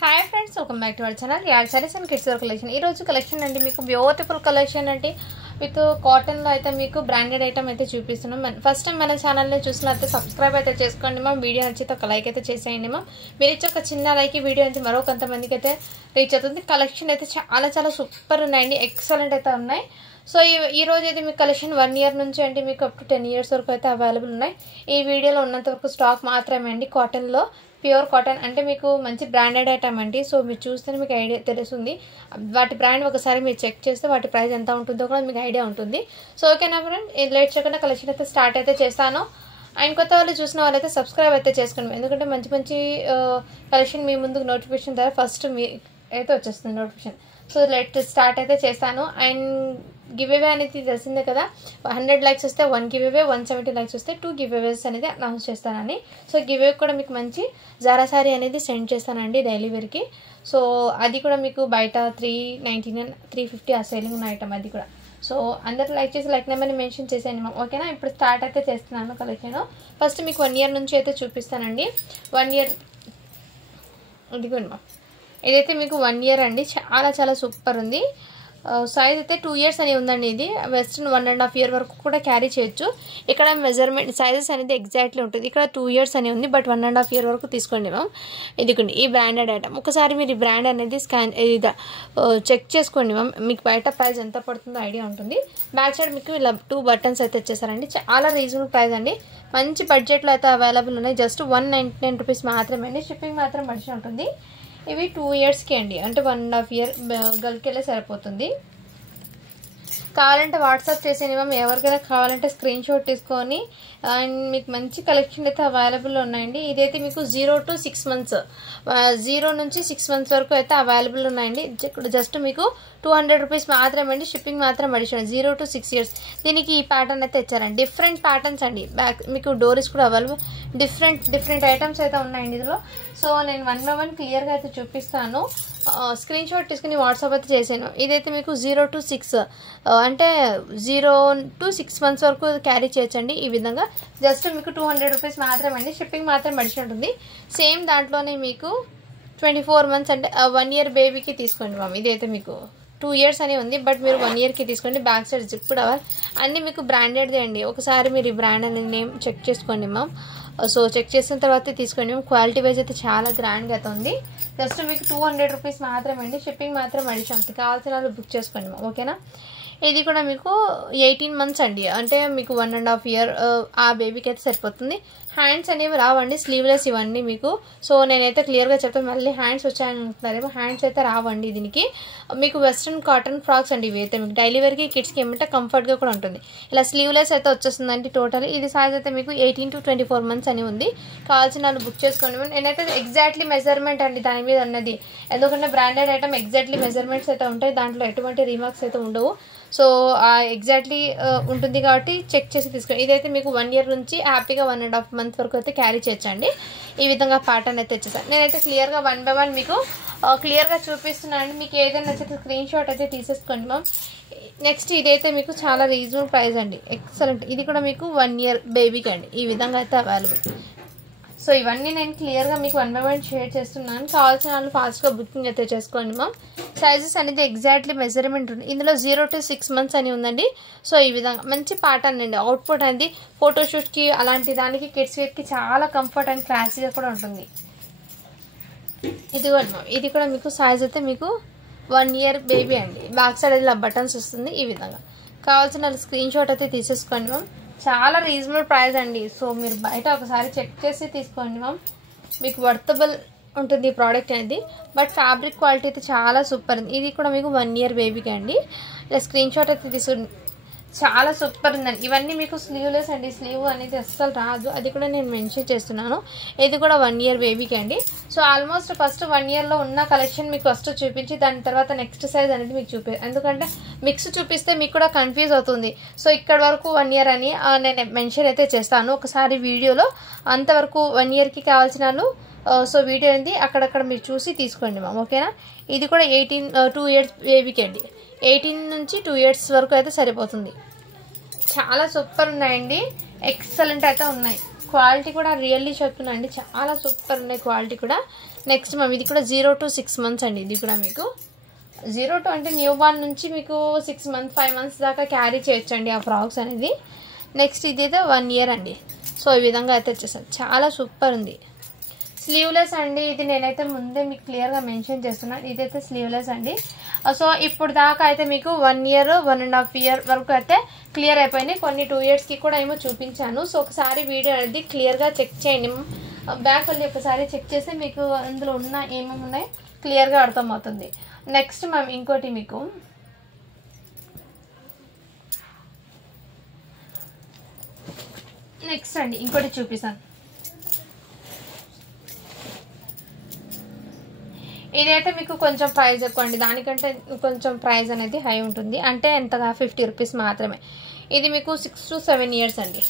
Hi friends, welcome back to our channel ad saris and kids wear collection. ఈ రోజు collection అండి మీకు beautiful collection అండి విత్ కాటన్లో అయితే మీకు బ్రాండెడ్ ఐటమ్ అయితే చూపిస్తున్నాం. ఫస్ట్ టైం మన ఛానల్ని చూసినట్లయితే సబ్స్క్రైబ్ అయితే చేసుకోండి మ్యామ్. వీడియో నచ్చితే ఒక లైక్ అయితే చేసేయండి మ్యామ్. మీరు ఇచ్చే ఒక చిన్న లైక్ వీడియో అయితే మరో కొంతమందికి అయితే రీచ్ అవుతుంది. కలెక్షన్ అయితే చాలా సూపర్ ఉన్నాయండి, ఎక్సలెంట్ అయితే ఉన్నాయి. సో ఈ రోజు అయితే మీకు కలెక్షన్ 1 year నుంచి అంటే మీకు అప్ టు 10 years వరకు అయితే అవైలబుల్ ఉన్నాయి. ఈ వీడియోలో ఉన్నంత వరకు స్టాక్ మాత్రమే అండి. కాటన్లో ప్యూర్ కాటన్ అంటే మీకు మంచి బ్రాండెడ్ ఐటమ్ అండి. సో మీరు చూస్తే మీకు ఐడియా తెలుస్తుంది. వాటి బ్రాండ్ ఒకసారి మీరు చెక్ చేస్తే వాటి ప్రైస్ ఎంత ఉంటుందో కూడా మీకు ఐడియా ఉంటుంది. సో ఓకేనా ఫ్రెండ్, ఇది లేట్ చేయకుండా కలెక్షన్ అయితే స్టార్ట్ అయితే చేస్తాను. అండ్ కొత్త వాళ్ళు చూసిన వాళ్ళైతే సబ్స్క్రైబ్ అయితే చేసుకోండి, ఎందుకంటే మంచి కలెక్షన్ మీ ముందుకు నోటిఫికేషన్ ద్వారా ఫస్ట్ మీ అయితే వచ్చేస్తుంది నోటిఫికేషన్. సో లెట్ స్టార్ట్ అయితే చేస్తాను. అండ్ గివ్ అవే అనేది తెలిసిందే కదా, 100 likes వస్తే 1 గివ్ అవే, 170 likes వస్తే 2 గివ్ అవేస్ అనేది అనౌన్స్ చేస్తానని. సో గివ్ అవే కూడా మీకు మంచి జారా సారీ అనేది సెండ్ చేస్తానండి డైలీ వేర్కి. సో అది కూడా మీకు బయట 399, 350 ఆ సేలింగ్ ఉన్న ఐటమ్ అది కూడా. సో అందరూ లైక్ చేసి లైక్ నెంబర్ని మెన్షన్ చేసేయండి మ్యామ్, ఓకేనా. ఇప్పుడు స్టార్ట్ అయితే చేస్తున్నాను కలెక్షన్. ఫస్ట్ మీకు 1 year నుంచి అయితే చూపిస్తానండి. 1 year ఇదిగోండి మ్యామ్, ఇదైతే మీకు 1 year అండి. చాలా సూపర్ ఉంది. సైజ్ అయితే 2 years అని ఉందండి. ఇది వెస్ట్రన్ 1.5 year వరకు కూడా క్యారీ చేయొచ్చు. ఇక్కడ మెజర్మెంట్ సైజెస్ అనేది ఎగ్జాక్ట్లీ ఉంటుంది. ఇక్కడ 2 years అని ఉంది, బట్ 1.5 year వరకు తీసుకోండి మ్యామ్. ఇదిగోండి ఈ బ్రాండెడ్ ఐటమ్. ఒకసారి మీరు ఈ బ్రాండ్ అనేది చెక్ చేసుకోండి మ్యామ్, మీకు బయట ప్రైస్ ఎంత పడుతుందో ఐడియా ఉంటుంది. బ్యాక్ సైడ్ మీకు ఇలా 2 buttons అయితే వచ్చేసారండి. చాలా రీజనబుల్ ప్రైస్ అండి, మంచి బడ్జెట్లో అయితే అవైలబుల్ ఉన్నాయి. జస్ట్ 199 రూపీస్ మాత్రమే అండి. షిప్పింగ్ మాత్రం మంచిగా ఉంటుంది. ఇవి 2 yearsకి అండి, అంటే 1.5 year గర్ల్కి వెళ్ళే సరిపోతుంది. కావాలంటే వాట్సాప్ చేసేయండి మ్యామ్. ఎవరికైనా కావాలంటే స్క్రీన్ షాట్ తీసుకొని. అండ్ మీకు మంచి కలెక్షన్ అయితే అవైలబుల్ ఉన్నాయండి. ఇదైతే మీకు 0 to 6 months, 0 నుంచి 6 months వరకు అయితే అవైలబుల్ ఉన్నాయండి. జస్ట్ మీకు 200 రూపీస్ మాత్రమే అండి. షిప్పింగ్ మాత్రం అడిషనల్. 0 to 6 years. దీనికి ఈ ప్యాటర్న్ అయితే ఇచ్చారండి. డిఫరెంట్ ప్యాటర్న్స్ అండి. బ్యాక్ మీకు డోరీస్ కూడా అవైలబుల్. డిఫరెంట్ ఐటమ్స్ అయితే ఉన్నాయండి ఇందులో. సో నేను 1 by 1 క్లియర్గా అయితే చూపిస్తాను. స్క్రీన్ షాట్ తీసుకుని వాట్సాప్ అయితే చేసాను. ఇదైతే మీకు 0 to 6 అంటే 0 to 6 months వరకు క్యారీ చేయొచ్చండి. ఈ విధంగా జస్ట్ మీకు 200 రూపీస్ మాత్రమే అండి. షిప్పింగ్ మాత్రం అడిషన్ ఉంటుంది. సేమ్ దాంట్లోనే మీకు 24 months అంటే 1 year బేబీకి తీసుకోండి మ్యామ్. ఇదైతే మీకు 2 years అని ఉంది, బట్ మీరు 1 yearకి తీసుకోండి. బ్యాక్ సైడ్ జిప్ కూడా అన్నీ మీకు బ్రాండెడ్దే అండి. ఒకసారి మీరు ఈ బ్రాండ్ అనేది నేమ్ చెక్ చేసుకోండి మ్యామ్. సో చెక్ చేసిన తర్వాత తీసుకోండి మ్యామ్. క్వాలిటీ వైజ్ అయితే చాలా గ్రాండ్గా అయితే ఉంది. జస్ట్ మీకు 200 రూపీస్ మాత్రమే అండి. షిప్పింగ్ మాత్రం అడిషన్. కావాల్సిన వాళ్ళు బుక్ చేసుకోండి మ్యామ్, ఓకేనా. ఇది కూడా మీకు 18 months అండి, అంటే మీకు 1.5 year ఆ బేబీకి అయితే సరిపోతుంది. హ్యాండ్స్ అనేవి రావండి, స్లీవ్లెస్ ఇవన్నీ మీకు. సో నేనైతే క్లియర్గా చెప్తాను, మళ్ళీ హ్యాండ్స్ వచ్చాయనుకుంటున్నారేమో. హ్యాండ్స్ అయితే రావండి దీనికి. మీకు వెస్ట్రన్ కాటన్ ఫ్రాక్స్ అండి ఇవి అయితే మీకు డైలీ వేర్కి కిడ్స్కి ఏమంటే కంఫర్ట్గా కూడా ఉంటుంది. ఇలా స్లీవ్లెస్ అయితే వచ్చేస్తుందండి టోటల్. ఇది సైజ్ అయితే మీకు 18 to 24 months అని ఉంది. కావాల్సిన వాళ్ళు బుక్ చేసుకోండి. నేనైతే ఎగ్జాక్ట్లీ మెజర్మెంట్ అండి దాని మీద అన్నది, ఎందుకంటే బ్రాండెడ్ ఐటమ్ ఎగ్జాక్ట్లీ మెజర్మెంట్స్ అయితే ఉంటాయి, దాంట్లో ఎటువంటి రీమార్క్స్ అయితే ఉండవు. సో ఎగ్జాక్ట్లీ ఉంటుంది కాబట్టి చెక్ చేసి తీసుకోండి. ఇదైతే మీకు 1 year నుంచి హ్యాపీగా 1.5 months వరకు అయితే క్యారీ చేయొచ్చండి. ఈ విధంగా ప్యాటర్న్ అయితే వచ్చేసాను. నేనైతే క్లియర్గా 1 by 1 మీకు క్లియర్గా చూపిస్తున్నాను. మీకు ఏదైనా నచ్చితే స్క్రీన్ షాట్ అయితే తీసేసుకోండి మ్యామ్. నెక్స్ట్ ఇదైతే మీకు చాలా రీజనబుల్ ప్రైస్ అండి, ఎక్సలెంట్. ఇది కూడా మీకు 1 year బేబీకి అండి. ఈ విధంగా అయితే అవైలబుల్. సో ఇవన్నీ నేను క్లియర్గా మీకు 1 by 1 షేర్ చేస్తున్నాను. కావాల్సిన వాళ్ళు ఫాస్ట్గా బుకింగ్ అయితే చేసుకోండి మ్యామ్. సైజెస్ అనేది ఎగ్జాక్ట్లీ మెజర్మెంట్ ఉంది. ఇందులో 0 to 6 months అని ఉందండి. సో ఈ విధంగా మంచి ప్యాటర్న్ అండి. అవుట్పుట్ అనేది ఫోటోషూట్కి అలాంటి దానికి కిడ్స్ వేర్కి చాలా కంఫర్ట్ అండ్ క్లాసీగా కూడా ఉంటుంది. ఇది కూడా మ్యామ్, ఇది కూడా మీకు సైజ్ అయితే మీకు 1 year బేబీ అండి. బ్యాక్ సైడ్ ఇలా బటన్స్ వస్తుంది. ఈ విధంగా కావాల్సిన స్క్రీన్ షాట్ అయితే తీసేసుకోండి మ్యామ్. చాలా రీజనబుల్ ప్రైస్ అండి. సో మీరు బయట ఒకసారి చెక్ చేసి తీసుకోండి మ్యామ్, మీకు వర్తబుల్ ఉంటుంది ఈ ప్రోడక్ట్ అనేది. బట్ ఫ్యాబ్రిక్ క్వాలిటీ అయితే చాలా సూపర్ ఉంది. ఇది కూడా మీకు 1 year బేబీకి అండి. ఇలా స్క్రీన్ షాట్ అయితే తీసుకోండి. చాలా సూపర్ ఉందండి. ఇవన్నీ మీకు స్లీవ్లెస్ అండి, స్లీవ్ అనేది అస్సలు రాదు, అది కూడా నేను మెన్షన్ చేస్తున్నాను. ఇది కూడా 1 year బేబీకి అండి. సో ఆల్మోస్ట్ ఫస్ట్ 1 yearలో ఉన్న కలెక్షన్ మీకు ఫస్ట్ చూపించి దాని తర్వాత నెక్స్ట్ సైజ్ అనేది మీకు ఎందుకంటే మిక్స్ చూపిస్తే మీకు కూడా కన్ఫ్యూజ్ అవుతుంది. సో ఇక్కడ వరకు 1 year అని నేను మెన్షన్ అయితే చేస్తాను ఒకసారి వీడియోలో. అంతవరకు 1 yearకి కావాల్సిన వాళ్ళు సో వీడియో ఏంది అక్కడక్కడ మీరు చూసి తీసుకోండి మ్యామ్, ఓకేనా. ఇది కూడా 2 years బేబీకి అండి. 18 నుంచి 2 years వరకు అయితే సరిపోతుంది. చాలా సూపర్ ఉన్నాయండి, ఎక్సలెంట్ అయితే ఉన్నాయి. క్వాలిటీ కూడా రియల్లీ చెప్తున్నాండి, చాలా సూపర్ ఉన్నాయి క్వాలిటీ కూడా. నెక్స్ట్ మ్యామ్ ఇది కూడా 0 to 6 months అండి. ఇది కూడా మీకు 0 to అంటే న్యూ బార్న్ నుంచి మీకు 6 months 5 months దాకా క్యారీ చేయొచ్చండి ఆ ఫ్రాక్స్ అనేది. నెక్స్ట్ ఇదైతే 1 year అండి. సో ఈ విధంగా అయితే వచ్చేసాను, చాలా సూపర్ ఉంది. స్లీవ్లెస్ అండి, ఇది నేనైతే ముందే మీకు క్లియర్గా మెన్షన్ చేస్తున్నాను. ఇదైతే స్లీవ్లెస్ అండి. సో ఇప్పుడు దాకా అయితే మీకు 1 year 1.5 year వరకు అయితే క్లియర్ అయిపోయినాయి. కొన్ని 2 yearsకి కూడా ఏమో చూపించాను. సో ఒకసారి వీడియో అనేది క్లియర్గా చెక్ చేయండి. బ్యాక్ వెళ్ళి ఒకసారి చెక్ చేస్తే మీకు అందులో ఉన్న ఏమేమి ఉన్నాయో క్లియర్గా అర్థమవుతుంది. నెక్స్ట్ మ్యామ్ ఇంకోటి మీకు నెక్స్ట్ అండి ఇంకోటి చూపిస్తాను. ఇదైతే మీకు కొంచెం ప్రైస్ ఎక్కువ అండి, దానికంటే కొంచెం ప్రైస్ అనేది హై ఉంటుంది. అంటే ఎంతగా 50 రూపీస్ మాత్రమే. ఇది మీకు 6 to 7 years అండి.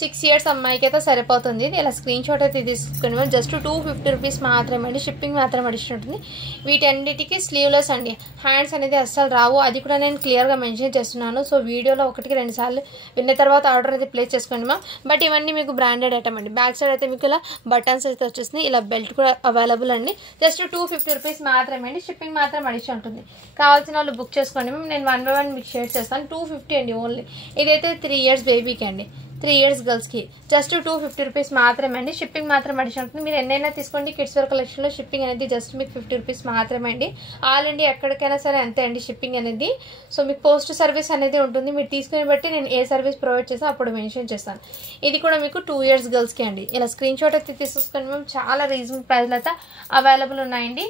6 years అమ్మాయికి అయితే సరిపోతుంది. ఇది ఇలా స్క్రీన్ షాట్ అయితే తీసుకుని జస్ట్ 250 రూపీస్ మాత్రమే అండి. షిప్పింగ్ మాత్రం అడిషన్ ఉంటుంది. వీటన్నిటికీ స్లీవ్లెస్ అండి. హ్యాండ్స్ అనేది అస్సలు రావు, అది కూడా నేను క్లియర్గా మెన్షన్ చేస్తున్నాను. సో వీడియోలో 1-2 సార్లు విన్న తర్వాత ఆర్డర్ అయితే ప్లేస్ చేసుకోండి మా. బట్ ఇవన్నీ మీకు బ్రాండెడ్ ఐటమ్ అండి. బ్యాక్ సైడ్ అయితే మీకు ఇలా బటన్స్ అయితే వచ్చేసింది, ఇలా బెల్ట్ కూడా అవైలబుల్ అండి. జస్ట్ 250 రూపీస్ మాత్రమే అండి. షిప్పింగ్ మాత్రం అడిషన్ ఉంటుంది. కావాల్సిన వాళ్ళు బుక్ చేసుకోండి మ్యామ్. నేను 1 by 1 మీకు షేర్ చేస్తాను. 250 అండి ఓన్లీ. ఇదైతే 3 years బేబీకి అండి, 3 years గర్ల్స్కి జస్ట్ 250 రూపీస్ మాత్రమే అండి. షిప్పింగ్ మాత్రం అడిషన్ ఉంటుంది. మీరు ఎన్నైనా తీసుకోండి. కిడ్స్ వేర్ కలెక్షన్లో షిప్పింగ్ అనేది జస్ట్ మీకు 50 రూపీస్ మాత్రమే అండి. ఆల్ ఇండియా ఎక్కడికైనా సరే అంతే అండి షిప్పింగ్ అనేది. సో మీకు పోస్ట్ సర్వీస్ అనేది ఉంటుంది. మీరు తీసుకుని బట్టి నేను ఏ సర్వీస్ ప్రొవైడ్ చేసా అప్పుడు మెన్షన్ చేస్తాను. ఇది కూడా మీకు 2 years గర్ల్స్కి అండి. ఇలా స్క్రీన్ షాట్ అయితే తీసుకొని మేము చాలా రీజనబుల్ ప్రైస్లో అయితే అవైలబుల్ ఉన్నాయండి.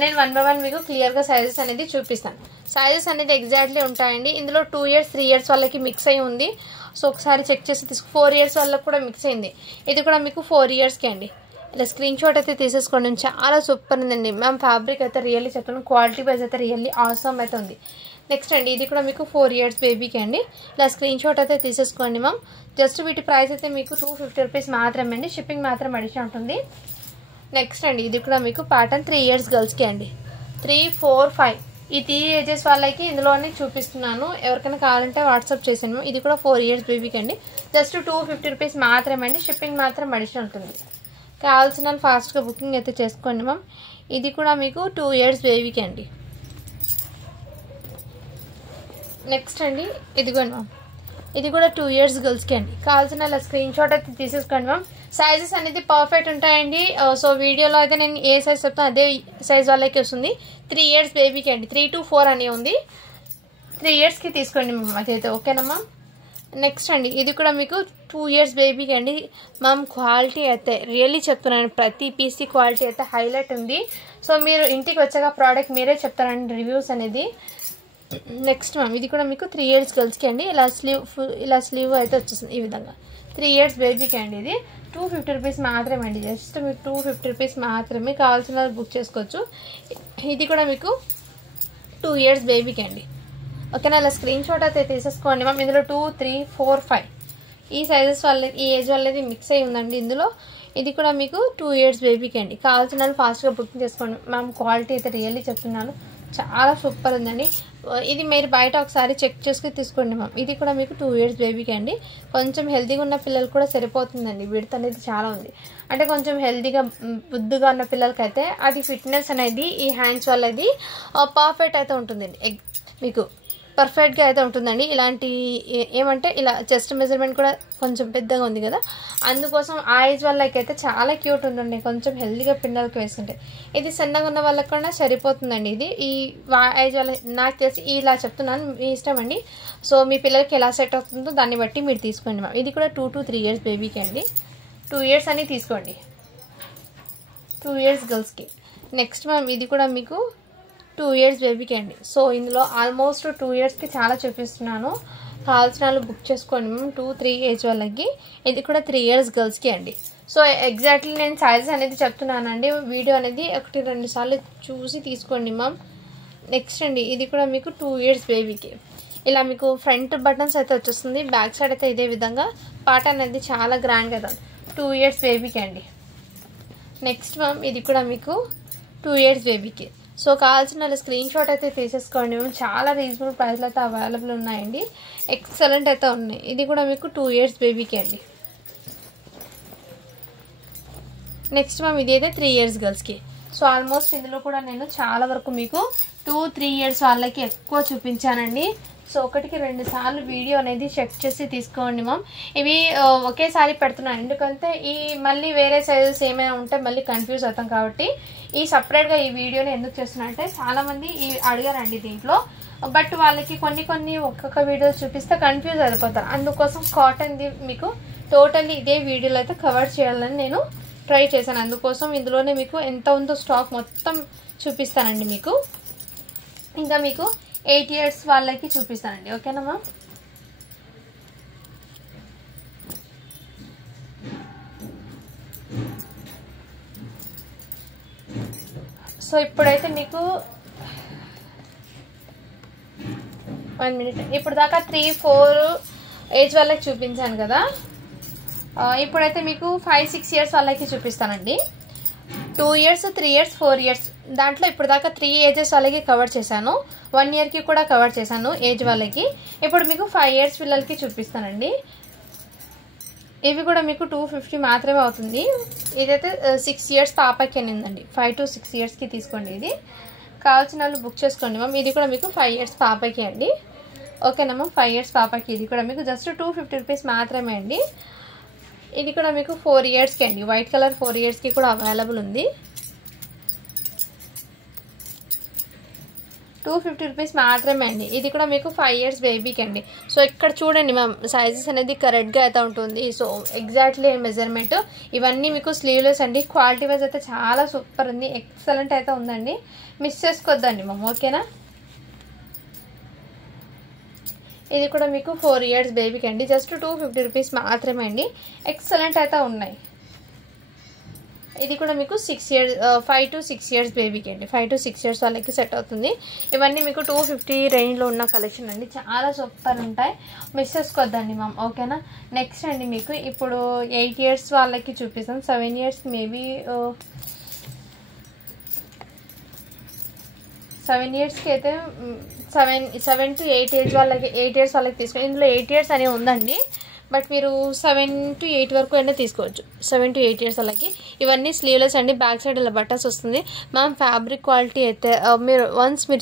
నేను 1 by 1 మీకు క్లియర్గా సైజెస్ అనేది చూపిస్తాను. సైజెస్ అనేది ఎగ్జాక్ట్లీ ఉంటాయండి. ఇందులో 2 years 3 years వాళ్ళకి మిక్స్ అయి ఉంది. సో ఒకసారి చెక్ చేసి 4 years వాళ్ళకి కూడా మిక్స్ అయింది. ఇది కూడా మీకు 4 yearsకి అండి. ఇలా స్క్రీన్ షాట్ అయితే తీసేసుకోండి. చాలా సూపర్ ఉందండి మ్యామ్. ఫ్యాబ్రిక్ అయితే రియల్లీ చెప్తాను, క్వాలిటీ వైజ్ అయితే రియల్లీ ఆసమ్ అయితే ఉంది. నెక్స్ట్ అండి ఇది కూడా మీకు 4 years బేబీకి అండి. ఇలా స్క్రీన్ షాట్ అయితే తీసేసుకోండి మ్యామ్. జస్ట్ వీటి ప్రైస్ అయితే మీకు 250 రూపీస్ మాత్రమే అండి. షిప్పింగ్ మాత్రం అడిషన్ ఉంటుంది. నెక్స్ట్ అండి ఇది కూడా మీకు ప్యాటర్న్ 3 years గర్ల్స్కి అండి. 3, 4, 5 ఈ 3 ఏజెస్ వాళ్ళకి ఇందులోనే చూపిస్తున్నాను. ఎవరికైనా కావాలంటే వాట్సాప్ చేసాను. ఇది కూడా 4 years బేబీకి అండి. జస్ట్ 250 రూపీస్ మాత్రమే అండి. షిప్పింగ్ మాత్రం అడిషన్ ఉంటుంది. కావాల్సిన వాళ్ళు ఫాస్ట్గా బుకింగ్ అయితే చేసుకోండి మ్యామ్. ఇది కూడా మీకు 2 years బేబీకి అండి. నెక్స్ట్ అండి ఇదిగోండి మ్యామ్, ఇది కూడా 2 years గర్ల్స్కి అండి. కావాల్సిన అలా స్క్రీన్ షాట్ అయితే తీసేసుకోండి మ్యామ్. సైజెస్ అనేది పర్ఫెక్ట్ ఉంటాయండి. సో వీడియోలో అయితే నేను ఏ సైజ్ చెప్తాను అదే సైజ్ వాళ్ళకి వస్తుంది. 3 years బేబీకి అండి. 3 to 4 అని ఉంది. 3 yearsకి తీసుకోండి మ్యామ్. అదైతే ఓకేనా మ్యామ్. నెక్స్ట్ అండి ఇది కూడా మీకు 2 years బేబీకి అండి. మ్యామ్ క్వాలిటీ అయితే రియల్లీ చెప్తున్నాను, ప్రతి పీస్కి క్వాలిటీ అయితే హైలైట్ ఉంది. సో మీరు ఇంటికి వచ్చాక ప్రోడక్ట్ మీరే చెప్తారండి రివ్యూస్ అనేది. నెక్స్ట్ మ్యామ్ ఇది కూడా మీకు 3 years గర్ల్స్కి అండి. ఇలా స్లీవ్ అయితే వచ్చేసింది ఈ విధంగా. 3 years బేబీకి అండి. ఇది 250 రూపీస్ మాత్రమే అండి. జస్ట్ మీకు 250 రూపీస్ మాత్రమే. కావాల్సిన వాళ్ళు బుక్ చేసుకోవచ్చు. ఇది కూడా మీకు 2 years బేబీకి అండి. ఓకేనా, ఇలా స్క్రీన్ షాట్ అయితే తీసేసుకోండి మ్యామ్. ఇందులో 2, 3, 4, 5 ఈ సైజెస్ వాళ్ళది, ఈ ఏజ్ వాళ్ళది మిక్స్ అయ్యి ఉందండి ఇందులో. ఇది కూడా మీకు 2 years బేబీకి అండి. కావాల్సిన వాళ్ళు ఫాస్ట్గా బుకింగ్ చేసుకోండి మ్యామ్. క్వాలిటీ అయితే రియల్లీ చెప్తున్నాను, చాలా సూపర్ ఉందండి. ఇది మీరు బయట ఒకసారి చెక్ చేసుకుని తీసుకోండి మ్యామ్. ఇది కూడా మీకు 2 years బేబీకి అండి. కొంచెం హెల్తీగా ఉన్న పిల్లలు కూడా సరిపోతుందండి. విడత్ అనేది చాలా ఉంది. అంటే కొంచెం హెల్తీగా బుద్ధిగా ఉన్న పిల్లలకైతే అది ఫిట్నెస్ అనేది ఈ హ్యాండ్స్ వాళ్ళది పర్ఫెక్ట్ అయితే ఉంటుందండి. మీకు పర్ఫెక్ట్గా అయితే ఉంటుందండి. ఇలాంటి ఏమంటే ఇలా చెస్ట్ మెజర్మెంట్ కూడా కొంచెం పెద్దగా ఉంది కదా, అందుకోసం ఆ ఏజ్ వాళ్ళకైతే చాలా క్యూట్ ఉందండి. కొంచెం హెల్తీగా పిల్లలకి వేసుకుంటే ఇది సన్నగా ఉన్న వాళ్ళకి కూడా సరిపోతుందండి. ఇది ఈ ఏజ్ వాళ్ళ నాకు తెలిసి ఇలా చెప్తున్నాను, మీ ఇష్టం అండి. సో మీ పిల్లలకి ఎలా సెట్ అవుతుందో దాన్ని బట్టి మీరు తీసుకోండి మ్యామ్. ఇది కూడా 2 to 3 years బేబీకి అండి. 2 years అని తీసుకోండి, 2 years గర్ల్స్కి. నెక్స్ట్ మ్యామ్ ఇది కూడా మీకు 2 years బేబీకి అండి. సో ఇందులో ఆల్మోస్ట్ 2 yearsకి చాలా చూపిస్తున్నాను. కావాల్సిన వాళ్ళు బుక్ చేసుకోండి మ్యామ్. 2, 3 ఏజ్ వాళ్ళకి. ఇది కూడా 3 years గర్ల్స్కి అండి. సో ఎగ్జాక్ట్లీ నేను సైజెస్ అనేది చెప్తున్నానండి. వీడియో అనేది 1-2 సార్లు చూసి తీసుకోండి మ్యామ్. నెక్స్ట్ అండి ఇది కూడా మీకు 2 years బేబీకి. ఇలా మీకు ఫ్రంట్ బటన్స్ అయితే వచ్చేస్తుంది. బ్యాక్ సైడ్ అయితే ఇదే విధంగా పాట అనేది చాలా గ్రాండ్ కదా. 2 years బేబీకి అండి. నెక్స్ట్ మ్యామ్ ఇది కూడా మీకు 2 years బేబీకి. సో కావాల్సిన స్క్రీన్ షాట్ అయితే తీసేసుకోండి మ్యామ్. చాలా రీజనబుల్ ప్రైస్లో అయితే అవైలబుల్ ఉన్నాయండి. ఎక్సలెంట్ అయితే ఉన్నాయి. ఇది కూడా మీకు 2 years బేబీకి అండి. నెక్స్ట్ మ్యామ్ ఇది అయితే 3 years గర్ల్స్కి. సో ఆల్మోస్ట్ ఇందులో కూడా నేను చాలా వరకు మీకు 2-3 ఇయర్స్ వాళ్ళకి ఎక్కువ చూపించానండి. సో 1-2 సార్లు వీడియో అనేది చెక్ చేసి తీసుకోండి మ్యామ్. ఇవి ఒకేసారి పెడుతున్నాను, ఎందుకంటే ఈ మళ్ళీ వేరే సైజెస్ ఏమైనా ఉంటే మళ్ళీ కన్ఫ్యూజ్ అవుతాం కాబట్టి ఈ సపరేట్గా ఈ వీడియోని ఎందుకు చేస్తున్నా అంటే చాలామంది ఈ అడిగారండి దీంట్లో, బట్ వాళ్ళకి కొన్ని ఒక్కొక్క వీడియో చూపిస్తే కన్ఫ్యూజ్ అయిపోతారు. అందుకోసం కాటన్ది మీకు టోటల్లీ ఇదే వీడియోలో అయితే కవర్ చేయాలని నేను ట్రై చేశాను. అందుకోసం ఇందులోనే మీకు ఎంత ఉందో స్టాక్ మొత్తం చూపిస్తానండి మీకు. ఇంకా మీకు 8 ఇయర్స్ వాళ్ళకి చూపిస్తానండి. ఓకేనా మ్యామ్? సో ఇప్పుడైతే మీకు 1 మినిట్, ఇప్పుడు దాకా 3-4 ఏజ్ వాళ్ళకి చూపించాను కదా, ఇప్పుడైతే మీకు 5-6 ఇయర్స్ వాళ్ళకి చూపిస్తానండి. 2 ఇయర్స్, 3 ఇయర్స్, 4 ఇయర్స్ దాంట్లో ఇప్పుడు దాకా 3 ఏజెస్ వాళ్ళకి కవర్ చేశాను, 1 ఇయర్కి కూడా కవర్ చేశాను ఏజ్ వాళ్ళకి. ఇప్పుడు మీకు 5 ఇయర్స్ పిల్లలకి చూపిస్తానండి. ఇవి కూడా మీకు 250 మాత్రమే అవుతుంది. ఇదైతే 6 ఇయర్స్ పాపకి అనిందండి, 5 to 6 ఇయర్స్కి తీసుకోండి. ఇది కావాల్సిన వాళ్ళు బుక్ చేసుకోండి మ్యామ్. ఇది కూడా మీకు 5 ఇయర్స్ పాపకి అండి. ఓకేనా మ్యామ్? 5 ఇయర్స్ పాపకి ఇది కూడా మీకు జస్ట్ 250 రూపీస్ మాత్రమే అండి. ఇది కూడా మీకు 4 ఇయర్స్కి అండి, వైట్ కలర్ 4 ఇయర్స్కి కూడా అవైలబుల్ ఉంది. 250 రూపీస్ మాత్రమే అండి. ఇది కూడా మీకు 5 ఇయర్స్ బేబీకి అండి. సో ఇక్కడ చూడండి మ్యామ్, సైజెస్ అనేది కరెక్ట్గా అయితే ఉంటుంది. సో ఎగ్జాక్ట్లీ మెజర్మెంట్ ఇవన్నీ మీకు స్లీవ్లెస్ అండి. క్వాలిటీ వైజ్ అయితే చాలా సూపర్ ఉంది, ఎక్సలెంట్ అయితే ఉందండి, మిస్ చేసుకోవద్దండి మ్యామ్. ఓకేనా? ఇది కూడా మీకు 4 ఇయర్స్ బేబీకి అండి, జస్ట్ 250 రూపీస్ మాత్రమే అండి, ఎక్సలెంట్ అయితే ఉన్నాయి. ఇది కూడా మీకు 5 to 6 ఇయర్స్ బేబీకి అండి, 5 to 6 ఇయర్స్ వాళ్ళకి సెట్ అవుతుంది. ఇవన్నీ మీకు 250 రేంజ్లో ఉన్న కలెక్షన్ అండి, చాలా సూపర్ ఉంటాయి, మిస్ చేసుకోవద్దండి మ్యామ్. ఓకేనా? నెక్స్ట్ అండి మీకు ఇప్పుడు 8 ఇయర్స్ వాళ్ళకి చూపిస్తాం. 7 ఇయర్స్ మేబీ 7 ఇయర్స్కి అయితే 7 to 8 ఏజ్ వాళ్ళకి 8 ఇయర్స్ వాళ్ళకి తీసుకోండి. ఇందులో 8 ఇయర్స్ అనేవి ఉందండి, బట్ మీరు 7 to 8 వరకు అయినా తీసుకోవచ్చు. 7 to 8 ఇయర్స్ వాళ్ళకి ఇవన్నీ స్లీవ్లెస్ అండి, బ్యాక్ సైడ్ ఇలా బటన్స్ వస్తుంది మ్యామ్. ఫ్యాబ్రిక్ క్వాలిటీ అయితే మీరు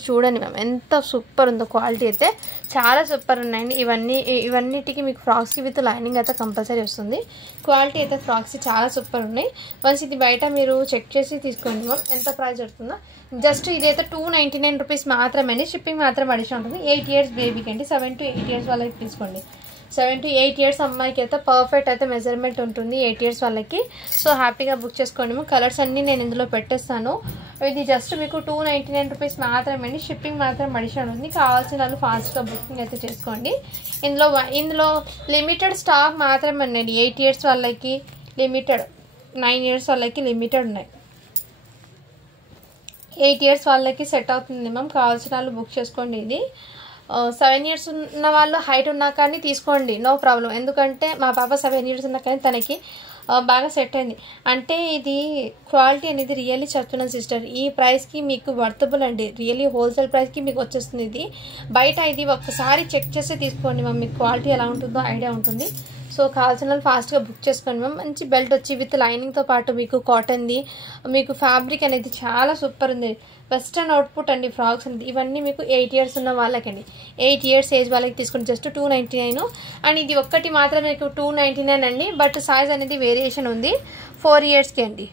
చూడండి మ్యామ్, ఎంత సూపర్ ఉందో, క్వాలిటీ అయితే చాలా సూపర్ ఉన్నాయండి. ఇవన్నిటికి మీకు ఫ్రాక్స్కి విత్ లైనింగ్ అయితే కంపల్సరీ వస్తుంది. క్వాలిటీ అయితే ఫ్రాక్స్ చాలా సూపర్ ఉన్నాయి. వన్స్ ఇది బయట మీరు చెక్ చేసి తీసుకోండి మ్యామ్, ఎంత ప్రైస్ పడుతుందో. జస్ట్ ఇదైతే 299 రూపీస్ మాత్రమే అండి, షిప్పింగ్ మాత్రం అడిషన్ ఉంటుంది. 8 ఇయర్స్ బేబీకి అండి, 7 to 8 ఇయర్స్ వాళ్ళకి తీసుకోండి. 7 to 8 ఇయర్స్ అమ్మాయికి అయితే పర్ఫెక్ట్ అయితే మెజర్మెంట్ ఉంటుంది 8 ఇయర్స్ వాళ్ళకి. సో హ్యాపీగా బుక్ చేసుకోండి. కలర్స్ అన్నీ నేను ఇందులో పెట్టేస్తాను. ఇది జస్ట్ మీకు 299 రూపీస్ మాత్రమే అండి, షిప్పింగ్ మాత్రం అడిషన్ ఉంది. కావాల్సిన వాళ్ళు ఫాస్ట్గా బుకింగ్ అయితే చేసుకోండి. ఇందులో లిమిటెడ్ స్టాక్ మాత్రమే అండి. 8 ఇయర్స్ వాళ్ళకి లిమిటెడ్, 9 ఇయర్స్ వాళ్ళకి లిమిటెడ్ ఉన్నాయి. 8 ఇయర్స్ వాళ్ళకి సెట్ అవుతుంది మ్యామ్, కావాల్సిన వాళ్ళు బుక్ చేసుకోండి. ఇది 7 ఇయర్స్ ఉన్న వాళ్ళు హైట్ ఉన్నా కానీ తీసుకోండి, నో ప్రాబ్లం. ఎందుకంటే మా పాప 7 ఇయర్స్ ఉన్నా కానీ తనకి బాగా సెట్ అయింది. అంటే ఇది క్వాలిటీ అనేది రియల్లీ చెప్తున్నాను సిస్టర్, ఈ ప్రైస్కి మీకు వర్తబుల్ అండి, రియల్లీ హోల్సేల్ ప్రైస్కి మీకు వచ్చేస్తుంది. ఇది బయట ఇది ఒక్కసారి చెక్ చేసి తీసుకోండి మ్యామ్, మీకు క్వాలిటీ ఎలా ఉంటుందో ఐడియా ఉంటుంది. సో కావాల్సిన వాళ్ళు ఫాస్ట్గా బుక్ చేసుకోండి మ్యామ్. మంచి బెల్ట్ వచ్చి విత్ లైనింగ్తో పాటు మీకు కాటన్ది, మీకు ఫ్యాబ్రిక్ అనేది చాలా సూపర్ ఉంది. వెస్ట్రన్ అవుట్పుట్ అండి ఫ్రాక్స్ అనేది. ఇవన్నీ మీకు 8 ఇయర్స్ ఉన్న వాళ్ళకండి, 8 ఇయర్స్ ఏజ్ వాళ్ళకి తీసుకుని జస్ట్ 299. అండ్ ఇది ఒక్కటి మాత్రం మీకు 299 అండి, బట్ సైజ్ అనేది వేరియేషన్ ఉంది. 4 ఇయర్స్కి అండి,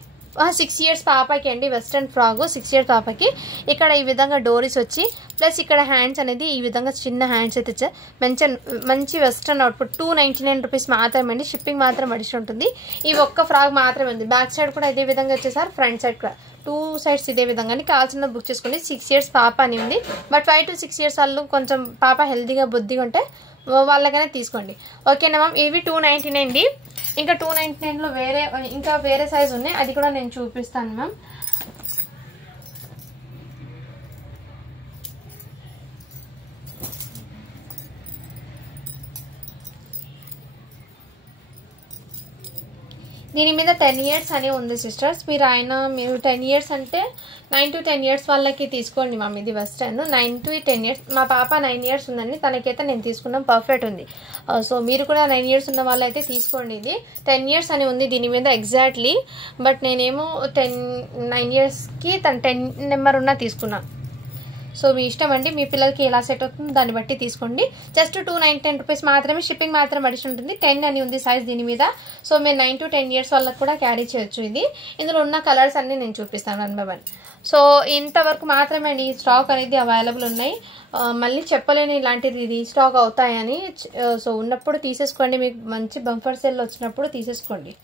6 ఇయర్స్ పాపకి అండి, వెస్ట్రన్ ఫ్రాక్ 6 ఇయర్స్ పాపకి. ఇక్కడ ఈ విధంగా డోరీస్ వచ్చి ప్లస్ ఇక్కడ హ్యాండ్స్ అనేది ఈ విధంగా చిన్న హ్యాండ్స్ అయితే ఇచ్చా. మంచి వెస్ట్రన్ అవుట్పుట్. 299 రూపీస్ మాత్రమే అండి, షిప్పింగ్ మాత్రం అడిషన్ ఉంటుంది. ఈ ఒక్క ఫ్రాక్ మాత్రమే ఉంది. బ్యాక్ సైడ్ కూడా ఇదే విధంగా వచ్చేసారు, ఫ్రంట్ సైడ్ కూడా 2 సైడ్స్ ఇదే విధంగా కావాల్సిన బుక్ చేసుకోండి. 6 ఇయర్స్ పాప అని ఉంది, బట్ 5 to 6 ఇయర్స్ వాళ్ళు కొంచెం పాప హెల్తీగా బుద్ధిగా ఉంటే వాళ్ళకైనా తీసుకోండి. ఓకేనా మ్యామ్? ఇవి 299 అండి. ఇంకా 299లో ఇంకా వేరే సైజ్ ఉన్నాయి, అది కూడా నేను చూపిస్తాను మ్యామ్. దీని మీద 10 years అని ఉంది సిస్టర్స్. మీరు 10 years అంటే 9 to 10 years వాళ్ళకి తీసుకోండి మ్యామ్. ఇది వెస్టర్న్ 9 to 10 years. మా పాప 9 years ఉందండి, తనకైతే నేను తీసుకున్నాం, పర్ఫెక్ట్ ఉంది. సో మీరు కూడా 9 years ఉన్న వాళ్ళైతే తీసుకోండి. ఇది 10 years అని ఉంది దీని మీద ఎగ్జాక్ట్లీ, బట్ నేనేమో 9 yearsకి 10 నెంబర్ ఉన్నా తీసుకున్నాను. సో మీ ఇష్టం అండి, మీ పిల్లలకి ఎలా సెట్ అవుతుందో దాన్ని బట్టి తీసుకోండి. జస్ట్ 290 రూపీస్ మాత్రమే, షిప్పింగ్ మాత్రం అడిషన్ ఉంటుంది. 10 అని ఉంది సైజ్ దీని మీద. సో మీరు 9 to 10 years వాళ్ళకి కూడా క్యారీ చేయొచ్చు. ఇది ఇందులో ఉన్న కలర్స్ అన్నీ నేను చూపిస్తాను 1 by 1. సో ఇంతవరకు మాత్రమే అండి ఈ స్టాక్ అనేది అవైలబుల్ ఉన్నాయి. మళ్ళీ చెప్పలేని ఇలాంటిది రీస్టాక్ అవుతాయని. సో ఉన్నప్పుడు తీసేసుకోండి, మీకు మంచి బంపర్ సేల్ వచ్చినప్పుడు తీసేసుకోండి,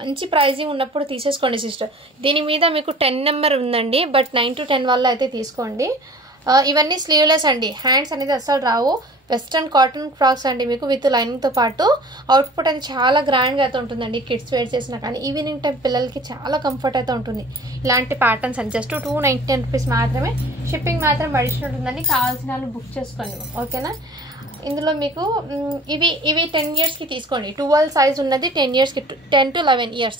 మంచి ప్రైజింగ్ ఉన్నప్పుడు తీసేసుకోండి సిస్టర్. దీని మీద మీకు 10 నెంబర్ ఉందండి, బట్ 9 to 10 వల్ల అయితే తీసుకోండి. ఇవన్నీ స్లీవ్లెస్ అండి, హ్యాండ్స్ అనేది అస్సలు రావు. వెస్ట్రన్ కాటన్ ఫ్రాక్స్ అండి, మీకు విత్ లైనింగ్తో పాటు అవుట్పుట్ అనేది చాలా గ్రాండ్గా అయితే ఉంటుందండి. కిడ్స్ వేర్ చేసినా కానీ ఈవినింగ్ టైం పిల్లలకి చాలా కంఫర్ట్ అయితే ఉంటుంది. ఇలాంటి ప్యాటర్న్స్ అండి, జస్ట్ 290 రూపీస్ మాత్రమే, షిప్పింగ్ మాత్రం అడిషన్ ఉంటుందండి. కావాల్సిన వాళ్ళు బుక్ చేసుకోండి, ఓకేనా. ఇందులో మీకు ఇవి 10 yearsకి తీసుకోండి. 12 సైజ్ ఉన్నది 10 yearsకి, 10 to 11 years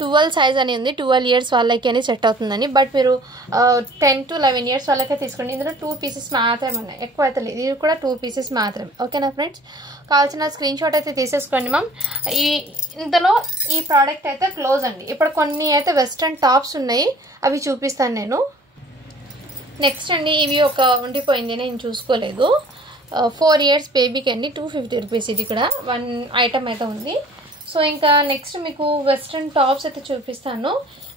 12 సైజ్ అని ఉంది. 12 years వాళ్ళకి అని సెట్ అవుతుందని, బట్ మీరు 10 to 11 years వాళ్ళకే తీసుకోండి. ఇందులో 2 pieces మాత్రమే ఉన్నాయి, ఎక్కువ అయితే లేదు. ఇది కూడా 2 pieces మాత్రమే, ఓకేనా ఫ్రెండ్స్. కావాల్సిన స్క్రీన్ షాట్ అయితే తీసేసుకోండి మ్యామ్. ఇందులో ఈ ప్రోడక్ట్ అయితే క్లోజ్ అండి. ఇప్పుడు కొన్ని అయితే వెస్ట్రన్ టాప్స్ ఉన్నాయి, అవి చూపిస్తాను నేను. నెక్స్ట్ అండి, ఇవి ఒక ఉండిపోయింది, నేను చూసుకోలేదు. 4 years బేబీకి అండి, 250 రూపీస్. ఇది కూడా 1 ఐటమ్ అయితే ఉంది. సో ఇంకా నెక్స్ట్ మీకు వెస్ట్రన్ టాప్స్ అయితే చూపిస్తాను,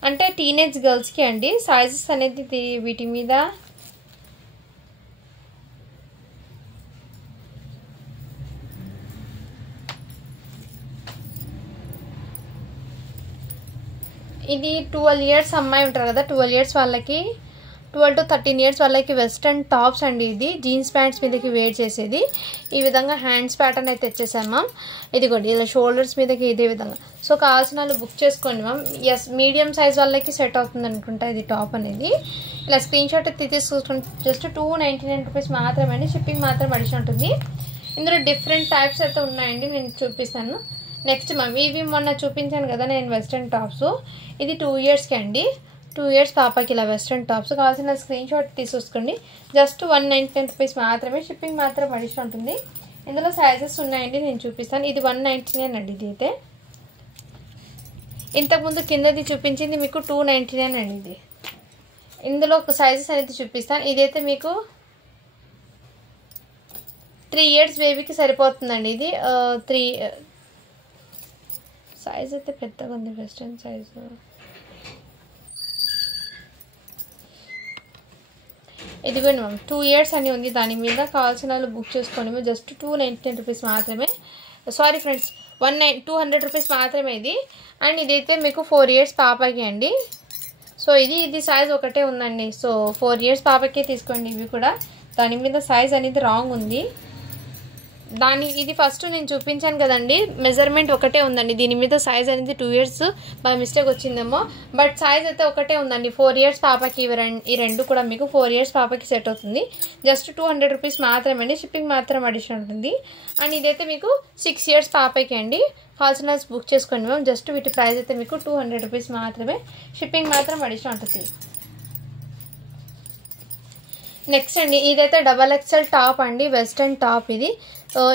అంటే టీనేజ్ గర్ల్స్కి అండి. సైజెస్ అనేది వీటి మీద ఇది 12 years అమ్మాయి ఉంటారు కదా, 12 years వాళ్ళకి, 12 to 13 years వాళ్ళకి వెస్ట్రన్ టాప్స్ అండి. ఇది జీన్స్ ప్యాంట్స్ మీదకి వేర్ చేసేది. ఈ విధంగా హ్యాండ్స్ ప్యాటర్న్ అయితే తెచ్చేసాం మ్యామ్. ఇదిగోండి ఇలా షోల్డర్స్ మీదకి ఇదే విధంగా. సో కావాల్సిన వాళ్ళు బుక్ చేసుకోండి మ్యామ్. ఎస్, మీడియం సైజ్ వాళ్ళకి సెట్ అవుతుంది అనుకుంటా ఇది టాప్ అనేది. ఇలా స్క్రీన్ షాట్ తీసుకుంటే జస్ట్ 299 రూపీస్ మాత్రమే అండి, షిప్పింగ్ మాత్రం అడిషన్ ఉంటుంది. ఇందులో డిఫరెంట్ టైప్స్ అయితే ఉన్నాయండి, నేను చూపిస్తాను. నెక్స్ట్ మ్యామ్, ఇవి మొన్న చూపించాను కదా నేను వెస్ట్రన్ టాప్స్, ఇది 2 yearsకి అండి. 2 years పాపకి ఇలా వెస్ట్రన్ టాప్స్. కావాల్సిన స్క్రీన్ షాట్ తీసుకోండి. జస్ట్ 199 రూపీస్ మాత్రమే, షిప్పింగ్ మాత్రం అడిషన్ ఉంటుంది. ఇందులో సైజెస్ ఉన్నాయండి, నేను చూపిస్తాను. ఇది 199 అండి. ఇది అయితే ఇంతకుముందు కిందది చూపించింది మీకు 299 అండి. ఇది ఇందులో ఒక సైజెస్ అనేది చూపిస్తాను. ఇదైతే మీకు 3 years బేబీకి సరిపోతుందండి. ఇది 3 సైజ్ అయితే పెద్దగా ఉంది, వెస్ట్రన్ సైజు. ఇదిగోండి మ్యామ్, 2 years అని ఉంది దాని మీద. కావాల్సిన వాళ్ళు బుక్ చేసుకోండి. జస్ట్ 299 రూపీస్ మాత్రమే. సారీ ఫ్రెండ్స్, 200 రూపీస్ మాత్రమే ఇది. అండ్ ఇదైతే మీకు 4 years పాపకి అండి. సో ఇది సైజ్ ఒకటే ఉందండి. సో 4 years పాపకే తీసుకోండి. ఇవి కూడా దాని మీద సైజ్ అనేది రాంగ్ ఉంది. ఇది ఫస్ట్ నేను చూపించాను కదండి, మెజర్మెంట్ ఒకటే ఉందండి. దీని మీద సైజ్ అనేది 2 years బై మిస్టేక్ వచ్చిందేమో, బట్ సైజ్ అయితే ఒకటే ఉందండి. 4 years పాపకి ఈ రెండు కూడా మీకు 4 years పాపకి సెట్ అవుతుంది. జస్ట్ 200 రూపీస్ మాత్రమే అండి, షిప్పింగ్ మాత్రం అడిషన్ ఉంటుంది. అండ్ ఇదైతే మీకు 6 years పాపకి అండి. కావాల్సిన బుక్ చేసుకోండి మ్యామ్. జస్ట్ వీటి ప్రైస్ అయితే మీకు 200 రూపీస్ మాత్రమే, షిప్పింగ్ మాత్రం అడిషన్ ఉంటుంది. నెక్స్ట్ అండి, ఇదైతే XXL టాప్ అండి, వెస్ట్రన్ టాప్.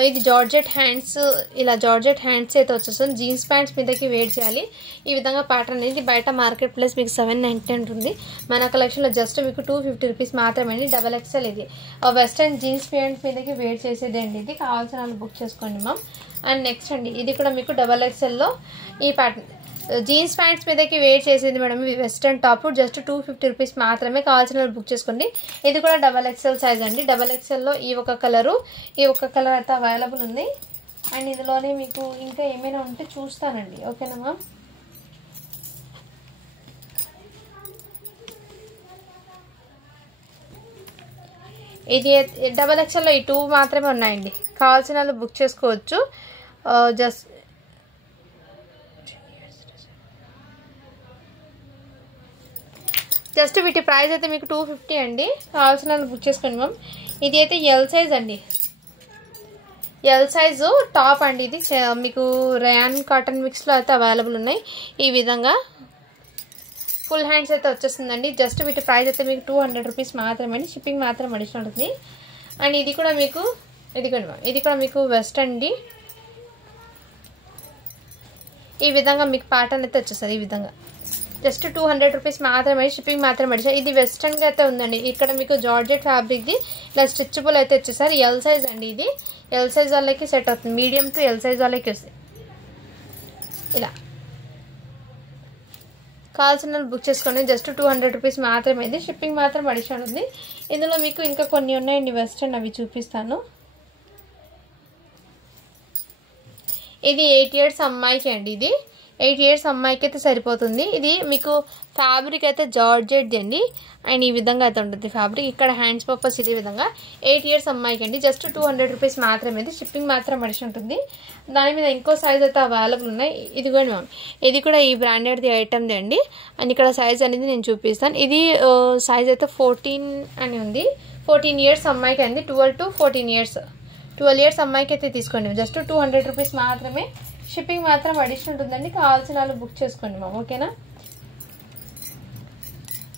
ఇది జార్జెట్ హ్యాండ్స్, ఇలా జార్జెట్ హ్యాండ్స్ అయితే వచ్చేస్తుంది. జీన్స్ ప్యాంట్స్ మీదకి వేర్ చేయాలి. ఈ విధంగా ప్యాటర్న్ అనేది బయట మార్కెట్ ప్లేస్ మీకు 790 ఉంటుంది. మన కలెక్షన్లో జస్ట్ మీకు 250 రూపీస్ మాత్రమే అండి. XXL ఇది వెస్ట్రన్ జీన్స్ ప్యాంట్స్ మీదకి వేర్ చేసేది అండి. ఇది కావాల్సిన వాళ్ళు బుక్ చేసుకోండి మ్యామ్. అండ్ నెక్స్ట్ అండి, ఇది కూడా మీకు XXLలో ఈ ప్యాటర్న్ జీన్స్ ప్యాంట్స్ మీదకి వేర్ చేసేది మేడం. ఇది వెస్ట్రన్ టాప్, జస్ట్ 250 రూపీస్ మాత్రమే. కావాల్సిన వాళ్ళు బుక్ చేసుకోండి. ఇది కూడా XXL సైజ్ అండి. XXLలో ఈ ఒక కలర్ అయితే అవైలబుల్ ఉంది. అండ్ ఇందులోనే మీకు ఇంకా ఏమైనా ఉంటే చూస్తానండి, ఓకేనా మ్యామ్. ఇది XXLలో ఈ 2 మాత్రమే ఉన్నాయండి. కావాల్సిన వాళ్ళు బుక్ చేసుకోవచ్చు. జస్ట్ వీటి ప్రైస్ అయితే మీకు 250 అండి. కావాల్సిన వాళ్ళు బుక్ చేసుకోండి మ్యామ్. ఇది అయితే ఎల్ సైజ్ అండి. ఎల్ సైజు టాప్ అండి ఇది మీకు రేయాన్ కాటన్ మిక్స్లో అయితే అవైలబుల్ ఉన్నాయి. ఈ విధంగా ఫుల్ హ్యాండ్స్ అయితే వచ్చేస్తుందండి. జస్ట్ వీటి ప్రైస్ అయితే మీకు 200 రూపీస్ మాత్రమే అండి. షిప్పింగ్ మాత్రం అడిషనల్ ఉంటుంది. అండ్ ఇది కూడా మీకు వెస్ట్ అండి. ఈ విధంగా మీకు ప్యాటర్న్ అయితే వచ్చేస్తుంది. ఈ విధంగా జస్ట్ 200 రూపీస్ మాత్రమే, షిప్పింగ్ మాత్రం అడిషనల్. ఇది వెస్టర్న్గా అయితే ఉందండి. ఇక్కడ మీకు జార్జెట్ ఫ్యాబ్రిక్ది ఇలా స్ట్రెచబుల్ అయితే వచ్చేసారి. ఎల్ సైజ్ అండి ఇది. ఎల్ సైజ్ వాళ్ళకి సెట్ అవుతుంది. మీడియం టు ఎల్ సైజ్ వాళ్ళకి వస్తుంది. ఇలా కావాల్సిన బుక్ చేసుకోండి. జస్ట్ 200 రూపీస్ మాత్రమే. ఇది షిప్పింగ్ మాత్రం అడిషనల్ ఉంది. ఇందులో మీకు ఇంకా కొన్ని ఉన్నాయండి వెస్టర్న్, అవి చూపిస్తాను. ఇది 8 years అమ్మాయికి అండి. ఇది 8 years అమ్మాయికి అయితే సరిపోతుంది. ఇది మీకు ఫ్యాబ్రిక్ అయితే జార్జెట్ అండి. అండ్ ఈ విధంగా అయితే ఉంటుంది ఫ్యాబ్రిక్. ఇక్కడ హ్యాండ్స్ పర్పస్ ఇదే విధంగా 8 years అమ్మాయికి అండి. జస్ట్ 200 రూపీస్ మాత్రమే. ఇది షిప్పింగ్ మాత్రం అడిషన్ ఉంటుంది. దాని మీద ఇంకో సైజ్ అయితే అవైలబుల్ ఉన్నాయి. ఇది కూడా ఇది కూడా ఈ బ్రాండెడ్ది ఐటమ్ది అండి. అండ్ ఇక్కడ సైజ్ అనేది నేను చూపిస్తాను. ఇది సైజ్ అయితే 14 అని ఉంది. 14 years అమ్మాయికి అండి. 12 to 14 years 12 years అమ్మాయికి అయితే తీసుకోండి. జస్ట్ 200 రూపీస్ మాత్రమే. షిప్పింగ్ మాత్రం అడిషనల్ ఉంటుందండి. కావాల్సిన వాళ్ళు బుక్ చేసుకోండి మ్యామ్. ఓకేనా.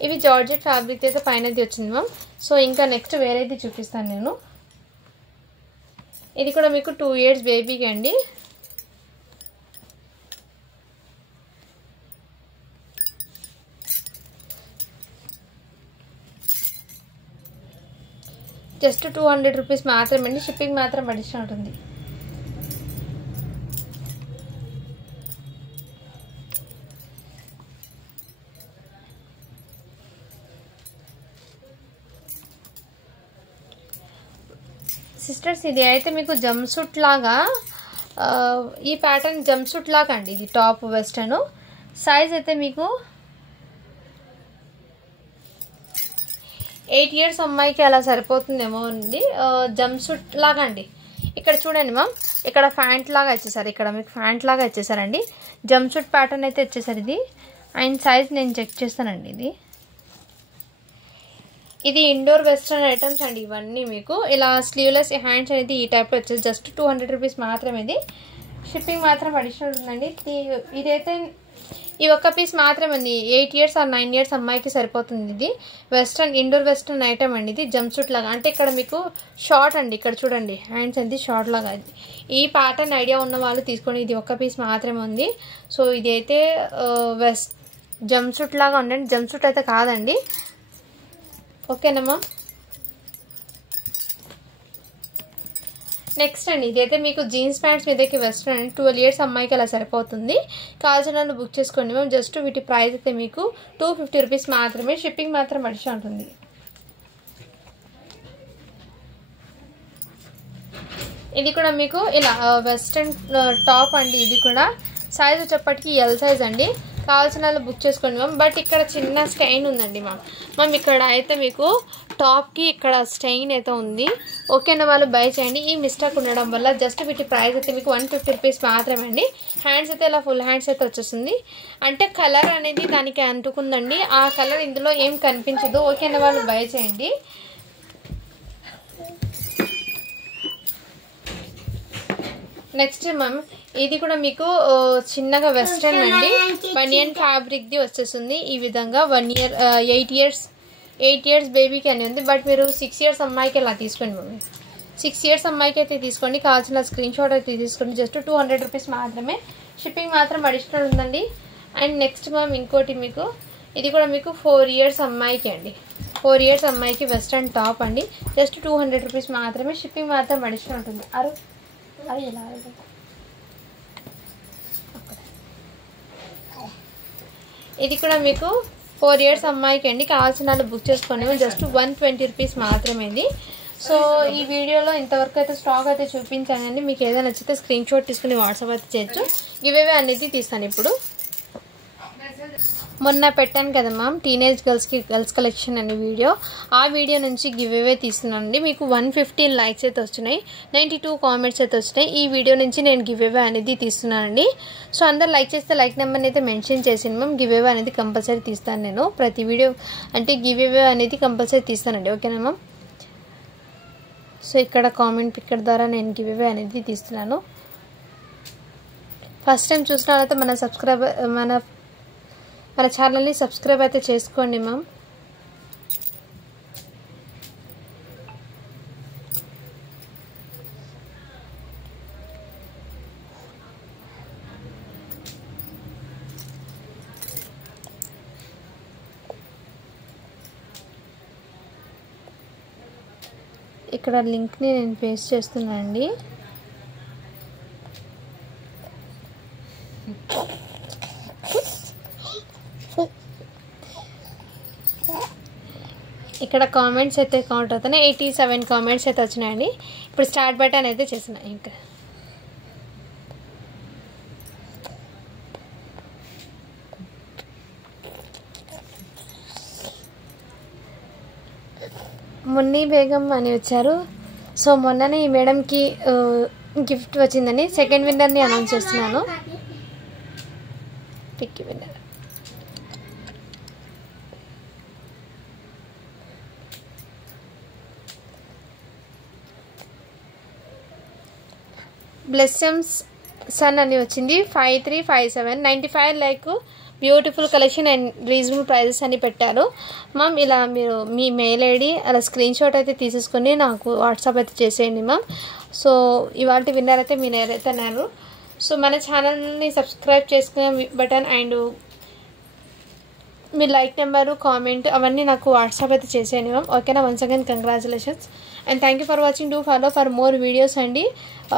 ఇవి జార్జెట్ ఫ్యాబ్రిక్ అయితే పైనది వచ్చింది మ్యామ్. సో ఇంకా నెక్స్ట్ వేరేది చూపిస్తాను నేను. ఇది కూడా మీకు 2 years బేబీకి అండి. జస్ట్ 200 రూపీస్ మాత్రమే అండి. షిప్పింగ్ మాత్రం అడిషనల్ ఉంటుంది. సిస్టర్స్ ఇది అయితే మీకు జంప్సూట్ లాగా, ఈ ప్యాటర్న్ జంప్సూట్ లాగా అండి. ఇది టాప్ వెస్టర్న్. సైజ్ అయితే మీకు 8 years అమ్మాయికి అలా సరిపోతుందేమో అండి. జంప్సూట్ లాగా అండి. ఇక్కడ చూడండి మ్యామ్, ఇక్కడ ఫ్యాంట్ లాగా ఇచ్చేసారు. ఇక్కడ మీకు ఫ్యాంట్ లాగా ఇచ్చేసారండి. జంప్సూట్ ప్యాటర్న్ అయితే ఇచ్చేసారు ఇది. అండ్ సైజ్ నేను చెక్ చేస్తానండి. ఇది ఇండోర్ వెస్ట్రన్ ఐటమ్స్ అండి. ఇవన్నీ మీకు ఇలా స్లీవ్లెస్ హ్యాండ్స్ అనేది ఈ టైప్లో వచ్చేసి జస్ట్ 200 రూపీస్ మాత్రమే. ఇది షిప్పింగ్ మాత్రం అడిషనల్ ఉందండి. ఇదైతే ఈ ఒక్క పీస్ మాత్రమే ఉంది. 8 years or 9 years అమ్మాయికి సరిపోతుంది. ఇది వెస్ట్రన్ ఇండోర్ వెస్ట్రన్ ఐటమ్ అండి. ఇది జంప్సూట్ లాగా అంటే ఇక్కడ మీకు షార్ట్ అండి. ఇక్కడ చూడండి హ్యాండ్స్ అనేది షార్ట్ లాగా. ఈ ప్యాటర్న్ ఐడియా ఉన్న వాళ్ళు తీసుకోండి. ఇది ఒక్క పీస్ మాత్రమే ఉంది. సో ఇది అయితే జంప్సూట్ లాగా ఉండండి. జంప్సూట్ అయితే కాదండి. ఓకేనమ్మా. నెక్స్ట్ అండి ఇదైతే మీకు జీన్స్ ప్యాంట్స్ మీదకి వెస్ట్రన్ అండి. 12 years అమ్మాయికి అలా సరిపోతుంది. కావాల్సిన వాళ్ళు బుక్ చేసుకోండి మ్యామ్. జస్ట్ వీటి ప్రైస్ అయితే మీకు 250 రూపీస్ మాత్రమే. షిప్పింగ్ మాత్రం అడిషనల్ ఉంటుంది. ఇది కూడా మీకు ఇలా వెస్ట్రన్ టాప్ అండి. ఇది కూడా సైజ్ వచ్చేప్పటికి ఎల్ సైజ్ అండి. కావాల్సిన వాళ్ళు బుక్ చేసుకోండి మ్యామ్. బట్ ఇక్కడ చిన్న స్టెయిన్ ఉందండి మ్యామ్. ఇక్కడ అయితే మీకు టాప్కి ఇక్కడ స్టెయిన్ అయితే ఉంది. ఓకేనా వాళ్ళు బై చేయండి. ఈ మిస్టేక్ ఉండడం వల్ల జస్ట్ వీటి ప్రైస్ అయితే మీకు 150 రూపీస్ మాత్రమే అండి. హ్యాండ్స్ అయితే ఇలా ఫుల్ హ్యాండ్స్ అయితే వచ్చేస్తుంది. అంటే కలర్ అనేది దానికి అంటుకుందండి. ఆ కలర్ ఇందులో ఏం కనిపించదు. ఓకేనా వాళ్ళు బై చేయండి. నెక్స్ట్ మ్యామ్ ఇది కూడా మీకు చిన్నగా వెస్ట్రన్ అండి. బనియన్ ఫ్యాబ్రిక్ ది వచ్చేస్తుంది. ఈ విధంగా 8 years బేబీకి అని ఉంది. బట్ మీరు 6 years అమ్మాయికి అలా తీసుకోండి మమ్మీ. 6 years అమ్మాయికి అయితే తీసుకోండి. కావాల్సిన స్క్రీన్ షాట్ అయితే తీసుకోండి. జస్ట్ 200 రూపీస్ మాత్రమే. షిప్పింగ్ మాత్రం అడిషనల్ ఉందండి. అండ్ నెక్స్ట్ మ్యామ్ ఇంకోటి మీకు ఇది కూడా మీకు 4 years అమ్మాయికి అండి. 4 years అమ్మాయికి వెస్ట్రన్ టాప్ అండి. జస్ట్ 200 రూపీస్ మాత్రమే. షిప్పింగ్ మాత్రం అడిషనల్ ఉంటుంది. ఇది కూడా మీకు 4 years అమ్మాయికి అండి. కావాల్సిన వాళ్ళు బుక్ చేసుకోండి. జస్ట్ 120 రూపీస్ మాత్రమే ఇది. సో ఈ వీడియోలో ఇంతవరకు అయితే స్టాక్ అయితే చూపించానండి. మీకు ఏదైనా నచ్చితే స్క్రీన్ షాట్ తీసుకుని వాట్సాప్ అయితే చేయొచ్చు. గివ్ అవే అనేది తీస్తాను. ఇప్పుడు మొన్న పెట్టాను కదా మ్యామ్ టీనేజ్ గర్ల్స్ కలెక్షన్ అనే వీడియో. ఆ వీడియో నుంచి గివ్ అవే తీస్తున్నానండి. మీకు 115 likes అయితే వచ్చినాయి. 92 comments అయితే వచ్చినాయి. ఈ వీడియో నుంచి నేను గివ్ అవే అనేది తీస్తున్నానండి. సో అందరు లైక్ చేస్తే లైక్ నెంబర్ని అయితే మెన్షన్ చేసింది మ్యామ్. గివ్ అవే అనేది కంపల్సరీ తీస్తాను నేను. ప్రతి వీడియో అంటే గివ్ అవే అనేది కంపల్సరీ తీస్తానండి. ఓకేనా మ్యామ్. సో ఇక్కడ కామెంట్ పిక్కర్ ద్వారా నేను గివ్ అవే అనేది తీస్తున్నాను. ఫస్ట్ టైం చూసిన వాళ్ళైతే మన ఛానల్ని సబ్స్క్రైబ్ అయితే చేసుకోండి మ్యామ్. ఇక్కడ లింక్ని నేను పేస్ట్ చేస్తున్నాను అండి. ఇక్కడ కామెంట్స్ అయితే కౌంట్ అవుతున్నాయి. 87 కామెంట్స్ అయితే వచ్చినాయండి. ఇప్పుడు స్టార్ట్ బటన్ అయితే చేస్తున్నాయి. ఇంకా మున్ని బేగం అని వచ్చారు. సో మొన్ననే ఈ మేడంకి గిఫ్ట్ వచ్చిందని సెకండ్ విన్నర్ని అనౌన్స్ చేస్తున్నాను. పిక్ విన్నర్ బ్లెస్సమ్స్ సన్ అని వచ్చింది. 5357 95 like beautiful collection and reasonable prices అని పెట్టారు. మ్యామ్ ఇలా మీరు మీ మెయిల్ ఐడి అలా స్క్రీన్ షాట్ అయితే తీసేసుకొని నాకు వాట్సాప్ అయితే చేసేయండి మ్యామ్. సో ఇవాళ విన్నర్ అయితే మీరు ఎవరైతే అన్నారు. సో మన ఛానల్ని సబ్స్క్రైబ్ చేసుకునే button and me like number comment అవన్నీ నాకు వాట్సాప్ అయితే చేసేయండి మ్యామ్. ఓకేనా. Once again congratulations and thank you for watching. Do follow for more videos అండి.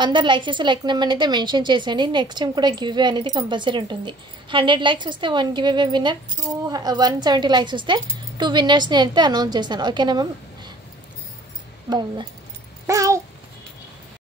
అందరు లైక్ చేసి లైక్ నెంబర్ అయితే మెన్షన్ చేసేయండి. నెక్స్ట్ టైం కూడా గివ్ అవే అనేది కంపల్సరీ ఉంటుంది. 100 లైక్స్ వస్తే 1 గివ్ అవే విన్నర్, 170 లైక్స్ వస్తే 2 విన్నర్స్ని అయితే అనౌన్స్ చేస్తాను. ఓకేనా మ్యామ్. బాయ్.